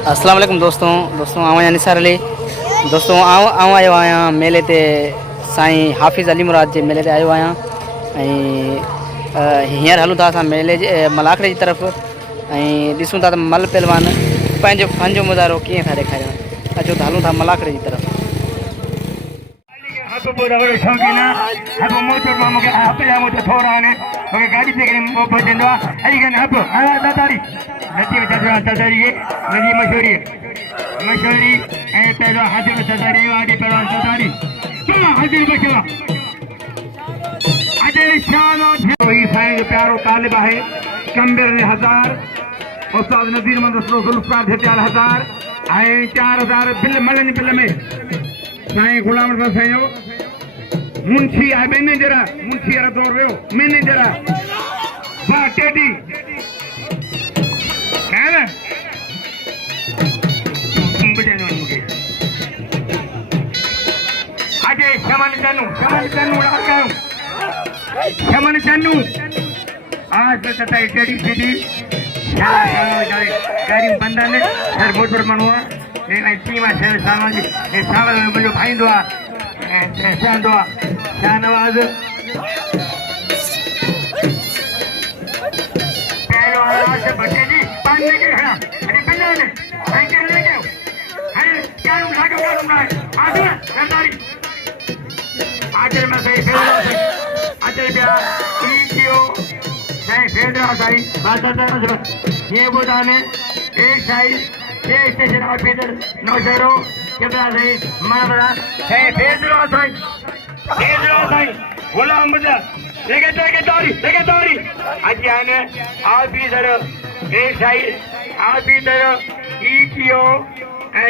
अस्सलाम वालेकुम दोस्तों आवां निसार अली दोस्तों आऊं आयो आहियां मेले ते साईं हाफ़िज़ अली मुराद जे मेले ते आयो आहियां ऐं हींअर हलूं था असां मेले जे मलाखड़े जी तरफ़ ऐं ॾिसूं था त मल पहलवान पंहिंजो फन जो मुज़ाहिरो कीअं था ॾेखारिनि। अचो त हलूं था मलाखड़े जी तरफ़। Aku pun dah bersyukurna. Aku motor mamu ke apa yang motor thora ne. Oke गाड़ी से करें वो बजन दवा. आई kan apa? आला दादारी. नदी में चल रहा दादारी ये. नदी मशहूरी है. मशहूरी. पहला हाथी में दादारी वाली पहला दादारी. चलो हाथी में चलो. अजय शान और वही साईं जो प्यारो तालिब है. कंबेर ने 1000. उस्ताद नज़ीर मंदर जुल्फकार ढेटियाल 1000. आए 4000 बिल मलन बिल में. साईं गुलाम बसायो मुंशी आ मैनेजर मुंशी रा दौर रहो मैनेजर वाह टेडी क्या बड़े नोन मुके अजय शमन चन्नू लगाओ शमन चन्नू आज तक टेडी सीडी गाड़ी बंदा ने हर बहुत बड़ मनवा ये टीम है सामान ये सामान में जो भाई दुआ शान दुआ शानवाज पहले वाला से बच्चे जी पानी लेके खड़ा अरे बंदा ने एंकर लेके अरे क्या लगा आगे सरदारी आगे में से आगे क्या ईटीओ नहीं फेडरा साई बात ये बोलाने एक साई ये स्टेशन और फीडर नौशहरों कितना सही मामला है फेडरा साई गुलाम बजा लेके तारी आज आने ऑफिसर एक साई ऑफिसर ईटीओ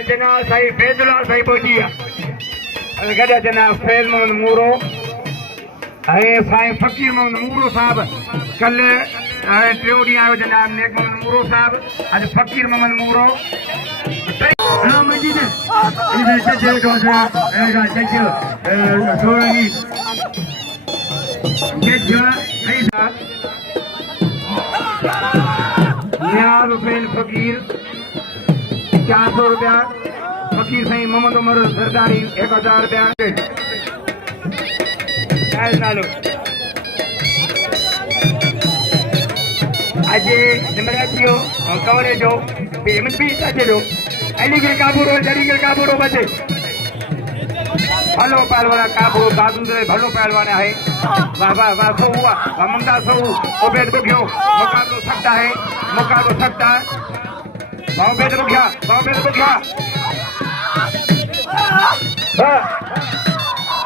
जना साई फेडरा साई पहुंचिया गदा जना फेल मोहम्मद मूरो है साई फकीर मोहम्मद मूरो साहब कल ट्रेवरी आयो जनाब नेक मोहम्मद मूरो साहब आज फकीर मोहम्मद मूरो हाँ मजीद इधर चल कौन सा चल सोरंगी जज्जा ऐसा नियाब फेल फकीर 400 रुपया फकीर साईं मोहम्मद उमर सरदारी 1000 रुपया क्या नालो अजे निमरातियो कवरे जो पेमेंट भी अजे जो अलीगढ़ काबूरो बचे भलो पहलवान काबू दादूदरे भलो पहलवान है वाह वाह वाह सो हुआ ममता सो ओबेद को क्यों मुकाबला सकता है बाबेद को क्या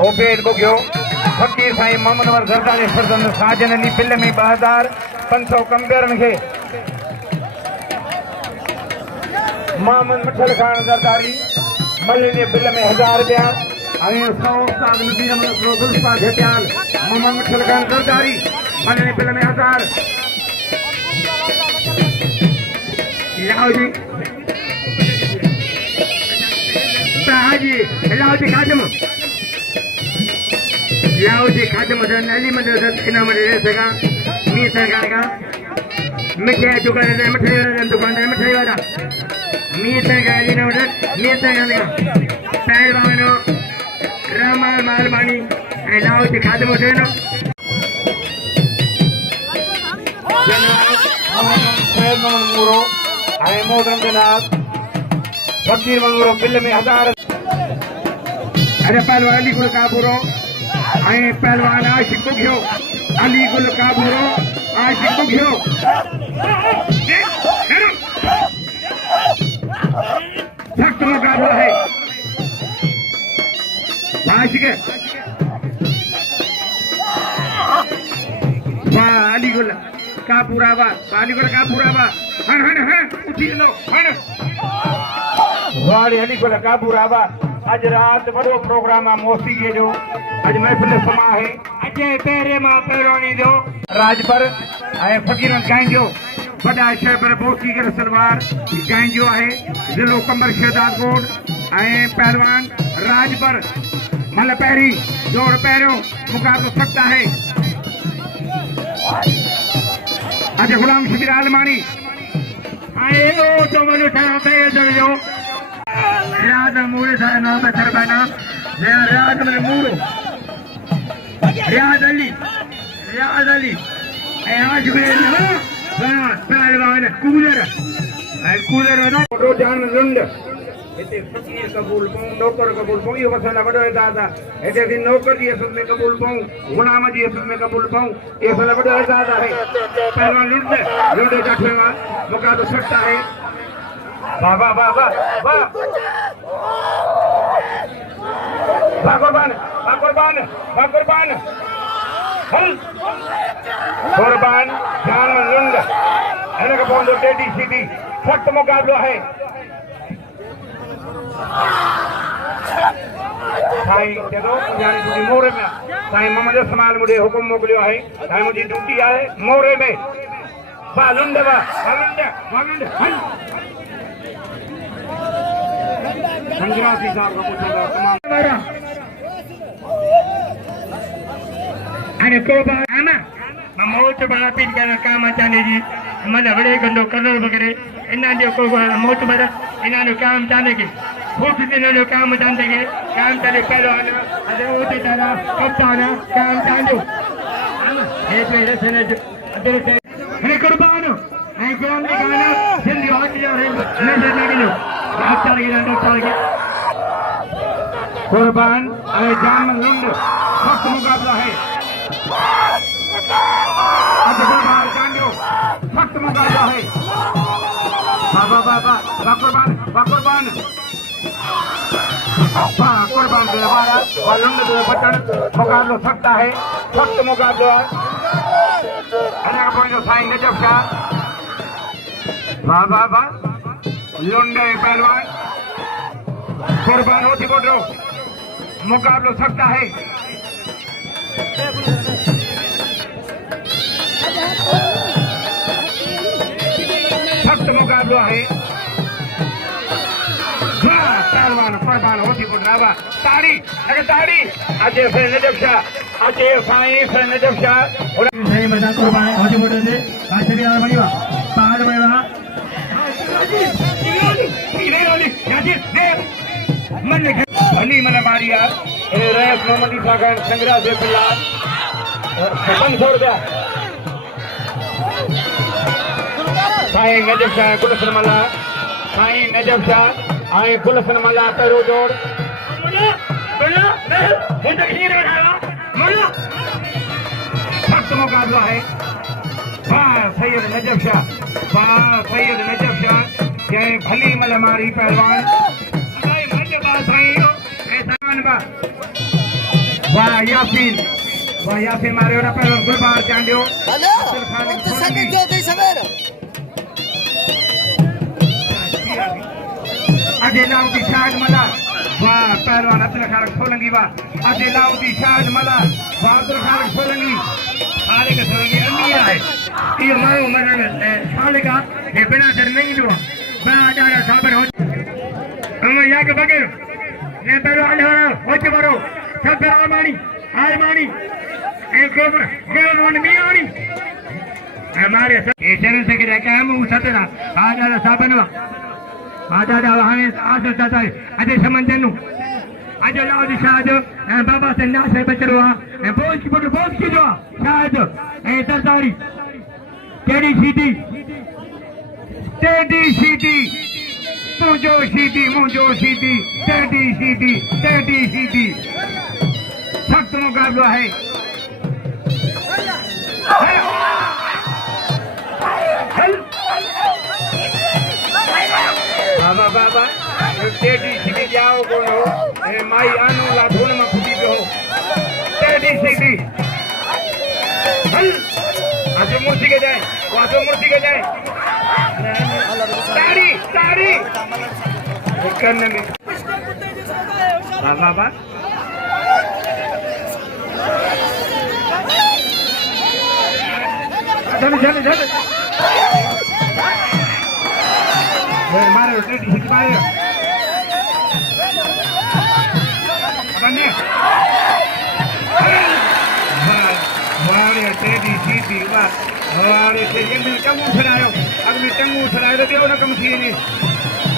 ओबेद को क्यों फकीर साईं मोहम्मद उमर सरदारी फरजंद साजन अली फिल्म 2500 कंबेरन के मोहम्मद मठल खान सरदारी मल्ले बिल में 1000 रुपया अरे 100 साल नबी रसूल पाक ढेटियाल मोहम्मद मठल खान सरदारी मल्ले बिल में 1000 लाओ जी खादम अली मदद इना मदद सगा मी सरकार का मिठाई दुकान है मिठाई वाला मी सरकार अली ना मदद मी सरकार का पहलवानो रामाल मालमानी लाओ जी खादम ना जनाब मूरो अरे मोहतरम जनाब फकीर मंगूरो बिल में 1000 अरे पहलवान अली गुल काबूरो आए पहलवान आशिक बुघियो अली गुल काबूरो आशिक बुघियो सख्त मुकाबला है आशिक वाह अली गुल काबूरावा हन उठी लो हन वाह अली गुल काबूरावा आज रात बड़ो प्रोग्राम है मौसीक़ी जो आज महफिल समा है अजय पेरे मां पेरोनी जो राज पर आए फकीर गांजो बड़ा शहर पर बोसी कर सलवार गांजो है जिलो कंबर शहदाद कोट आए पहलवान राज पर मल पैरी जोड़ पैरो मुकाबला सकता है आज गुलाम शबीर आलमानी आए ओ तो मनु था पे जो रियाज मूरे था ना पे सरबाना रियाज में मूरो रियाज अली ए आज भी ना पहलवान कूलर ना फोटो जान लुंड इते फकीर कबूल पाऊं नौकर कबूल पाऊं ये मसला बड़ो है दादा इते दिन नौकर जी असद में कबूल पाऊं गुलाम जी असद में कबूल पाऊं ये मसला बड़ो है दादा है पहलवान लुंड जाठेगा मुका तो सकता है वाह वाह वाह वाह वाह कुर्बान कुर्बान जान लुंड इनके पहुंचो टेडी सीधी सख्त मुकाबलो है साईं चलो यानी तुझी मोरे में साईं मोहम्मद इस्माइल मुझे हुकुम मोकिलियो है साईं मुझी ड्यूटी आहे मोरे में वाह लुंड संग्रासी साहब का पूछेगा तमाम अरे को बात है ना मौत बड़ा पीन का काम चाने जी मतलब बड़े गंदो करोड़ वगैरह इन्ना जो को मौत बड़ा इन्ना काम चाने के बहुत दिन काम चाहते के काम चले पहलवान अरे वो तो तारा कप्तान काम चांदो ये तो इधर से ने अरे कुर्बान आई काम निकालना जल्दी आ जा रहे मैं देने के लिए डॉक्टर के कुर्बान अरे जान लुंड सख्त मुकाबला है सख्त मुकाबला है कुर्बान मुकाबलो सख्त है सख्त मुकाबलो साईं नजफ शाह वाह लुंड पहलवान कुर्बान होती बोलो मुकाबलो सख्त है सख्त मुकाबलो है पहलवान कुर्बान होती बोल ताड़ी अजय से नजफ शाह अजय साईं से नजफ शाह सही मजा कुर्बान होती बोल दे आश्चर्य बनिवा पहाड़ में रहा भली मन मारिया रैस मोहम्मदी सागन संग्रह से फिलहाल 500 रुपया साईं नजफ शाह गुलशन मला साईं नजफ शाह आए गुलशन मला पैरो जोड़ सख्त मुकाबला है वाह सैयद नजफ शाह जय भली मल मारी पहलवान वाह यासीन मारे वाला पहलवान गुलबार चांडियो अजय लाउदी शाह मला वाह पहलवान अब्दुल खालिक सोलंकी वाह अजय लाउदी शाह मला वाह अब्दुल खालिक सोलंकी खालिक सोलंकी अंदिया है ये मारो मरण खालिका ये बिना डर नहीं हुआ बड़ा जाना साबर हो हम यहाँ के बगैर ने पहलवान होते बरो सब आलमानी एक गोवन मियानी हमारे ये चरण से गिरा क्या हम सतरा आजा साबनवा आजा हमें आशा चाहता है अजय समंजनु अजय लाउदी शायद बाबा से नाश है बचरवा बोझ की जो शायद सरदारी टेडी सीटी मुझो सीधी टेडी सीधी सख्त मुकाबला है बाबा टेडी सीधी जाओ कोनो माई आनो ला धोन में फुटी हो टेडी सीधी आज मूर्ति के जाए ताड़ी करने में बाबा चल मारे टेडी सीधी मारे बने वाह टेडी सीधी वाह हमारे से ये कम उठ रहा है अगली टंगू उछलाए तो क्यों ना कम थी नहीं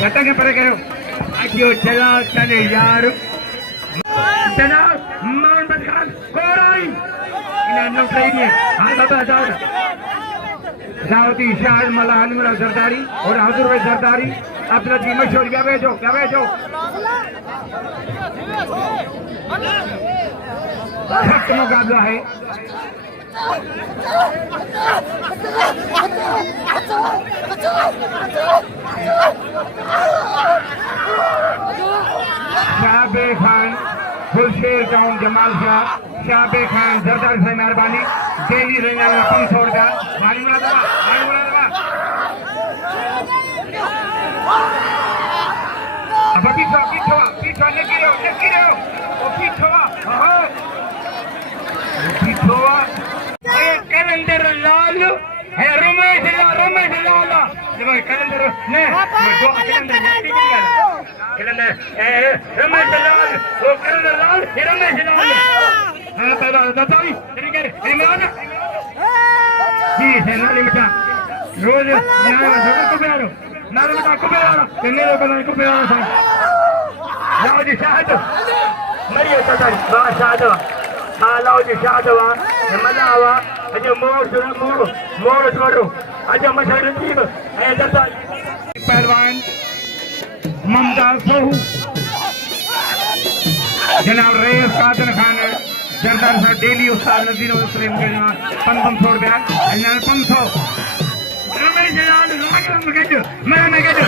घटा के परे करो आइयो चला चले यार जनाब मोहम्मद खान कोराई इन्हें लोग सही नहीं हाँ बाबा जाओ दावती शाह मला हनुमरा सरदारी और हजूर भाई सरदारी अपना जी मशहूर क्या भेजो सख्त मुकाबला है शाहबे खान गुलशेर टाउन जमाल शाह शाहबे खान जरदार से मेहरबानी डेली रेंजर में 500 रुपया भारी मुरादवा अब पीछो लेके रहो वो पीछो कैलेंडर लाल है रमेश लाल कैलेंडर ने कैलेंडर रमेश लाल वो कैलेंडर लाल रमेश लाल हाँ पैदा बताओ इमरान जी है ना लिमिटा रोज यहाँ को प्यारो ना लिमिटा को प्यारो किन्ने लोग को प्यारो लाओ जी शाहद मरियो तदारी शाहद हाँ लाओ जी शाहद मनावा अजय मोर छोड़ो अजय मशहूर टीम पहलवान मुमताज सोहू जनाब रईस कादर खान जरदार साहब डेली उस्ताद नजीर मुस्लिम के 500 रुपया 500 रमेश लाल लागम गज मैं गज